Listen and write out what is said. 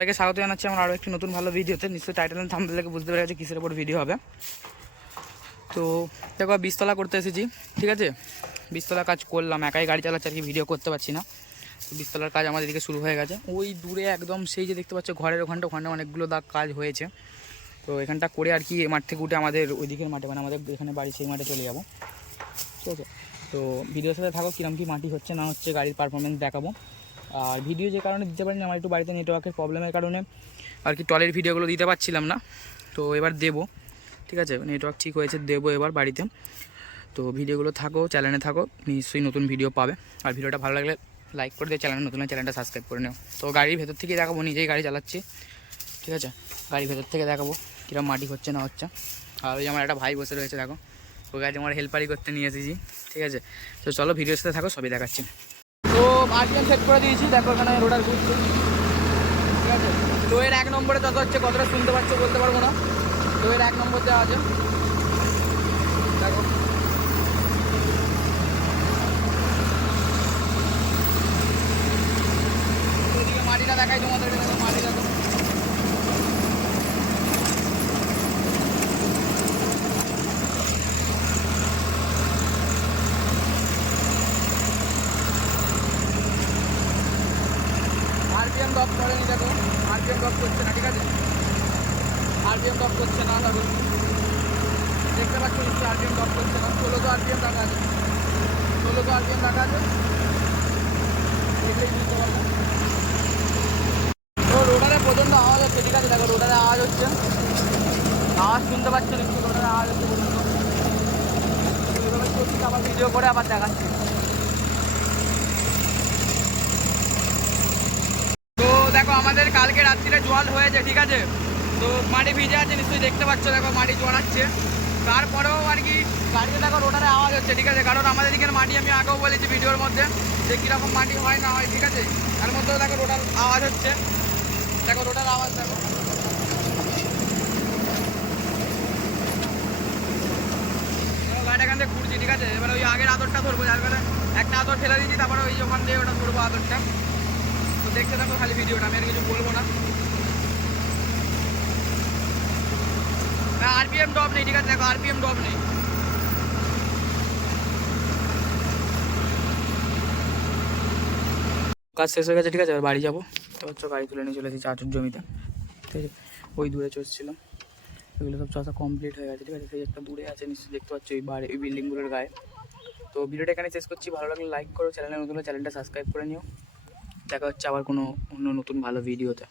তাকে স্বাগত জানাচ্ছি আমার আরও একটি নতুন ভালো ভিডিওতে। নিশ্চয়ই টাইটেল থাম্বনেল থেকে বুঝতে পেরে গেছে কিসের উপর ভিডিও হবে। তো দেখো বিস্তলা করতে এসেছি, ঠিক আছে? বিস্তলা কাজ করলাম, একাই গাড়ি চালাচ্ছি, আর কি ভিডিও করতে পারছি না। তো বিস্তলার কাজ আমাদের এদিকে শুরু হয়ে গেছে। ওই দূরে একদম সেই যে দেখতে পাচ্ছ, ঘরের ওখানটা, ওখানে অনেকগুলো দাগ কাজ হয়েছে। তো এখানটা করে আর কি মাঠ থেকে উঠে আমাদের ওই দিকের মাঠে মানে আমাদের এখানে বাড়ি, সেই মাঠে চলে যাব। ঠিক আছে? তো ভিডিওর সাথে থাকো, কিরম কি মাটি হচ্ছে না হচ্ছে, গাড়ির পারফরমেন্স দেখাবো। আর ভিডিও যে কারণে দিতে পারিনি, আমার একটু বাড়িতে নেটওয়ার্কের প্রবলেমের কারণে আর কি টলের ভিডিওগুলো দিতে পারছিলাম না। তো এবার দেবো, ঠিক আছে? নেটওয়ার্ক ঠিক হয়েছে, দেবো এবার বাড়িতে। তো ভিডিওগুলো থাকো চ্যানেলে থাকো, নিশ্চয়ই নতুন ভিডিও পাবে। আর ভিডিওটা ভালো লাগলে লাইক করে দিয়ে চ্যানেল নতুন চ্যানেলটা সাবস্ক্রাইব করে নিও। তো গাড়ির ভেতর থেকেই দেখাবো, নিজেই গাড়ি চালাচ্ছি, ঠিক আছে? গাড়ির ভেতর থেকে দেখাবো কীরকম মাটি হচ্ছে না হচ্ছে। আর ওই আমার একটা ভাই বসে রয়েছে, দেখো। ওই গাড়ি আমার হেল্পারি করতে নিয়ে এসেছি, ঠিক আছে? তো চলো ভিডিওর সাথে থাকো, সবই দেখাচ্ছি। আরপিএম সেট করে দিয়েছি। দেখো এখানে রোডার ঘুরছে। ঠিক আছে? তো এর এক নম্বরে যত হচ্ছে, কতটা শুনতে পাচ্ছ বলতে পারব না। তো এর এক নম্বর দেওয়া আছে। দেখো। মাটিটা দেখাই তোমাদেরকে দেখো মাটি দেখো আরপিএম ড্রপ করেনি দেখো আরপিএম ড্রপ করছে না, ঠিক আছে? আরপিএম ড্রপ করছে না, দেখো। দেখতে পাচ্ছ নিশ্চয়ই আরপিএম ড্রপ করছে না। ষোলোশো আরপিএম রাখা আছে। ষোলোশো আরপিএম রাখা আছে। দেখলেই বুঝতে পারব তো রোডারে প্রচণ্ড আওয়াজ হচ্ছে, ঠিক আছে? দেখো, রোডারে আওয়াজ হচ্ছে। আওয়াজ শুনতে পাচ্ছ নিশ্চয়ই, রোডারে আওয়াজ হচ্ছে প্রচণ্ড। আবার ভিডিও করে আবার দেখাচ্ছি তো দেখো আমাদের কালকে রাত্রিরে জল হয়েছে, ঠিক আছে? তো মাটি ভিজে আছে, নিশ্চয়ই দেখতে পাচ্ছ, দেখো মাটি জড়াচ্ছে। তারপরেও আর কি, গাড়িতে দেখো রোডারে আওয়াজ হচ্ছে, ঠিক আছে? কারণ আমাদের দিকের মাটি আমি আগেও বলেছি ভিডিওর মধ্যে যে কীরকম মাটি হয়, না হয়, ঠিক আছে? তার মধ্যেও দেখো রোটার আওয়াজ হচ্ছে। দেখো রোটার আওয়াজ, দেখো। গাড়িটা এখান থেকে ঘুরছি, ঠিক আছে? এবার ওই আগের আদরটা ধরবো, যার একটা আদর ফেলে দিয়েছি, তারপরে ওই ওখান দিয়ে ওটা ধরবো আদরটা। দেখতে থাকো, খালি ভিডিওটা, আমি আর কিছু বলব না। আরপিএম ড্রপ নেই, ঠিক আছে, দেখো আরপিএম ড্রপ নেই। কাজ শেষ হয়ে গেছে, ঠিক আছে, এবার বাড়ি যাব। তো হচ্ছে গাড়ি তুলে নিয়ে চলে এসেছি চাচুর জমিতে। ঠিক আছে, ওই দূরে চলছিলাম এগুলো সব চাষা কমপ্লিট হয়ে গেছে, ঠিক আছে, সেই একটা দূরে আছে, নিশ্চয়ই দেখতে পাচ্ছি ওই বাড়ি ওই বিল্ডিংগুলোর গায়ে। তো ভিডিওটা এখানে শেষ করছি, ভালো লাগলে লাইক করো চ্যানেলে নতুন চ্যানেলটা সাবস্ক্রাইব করে নিও। দেখা হচ্ছে আবার কোনো অন্য নতুন ভালো ভিডিওতে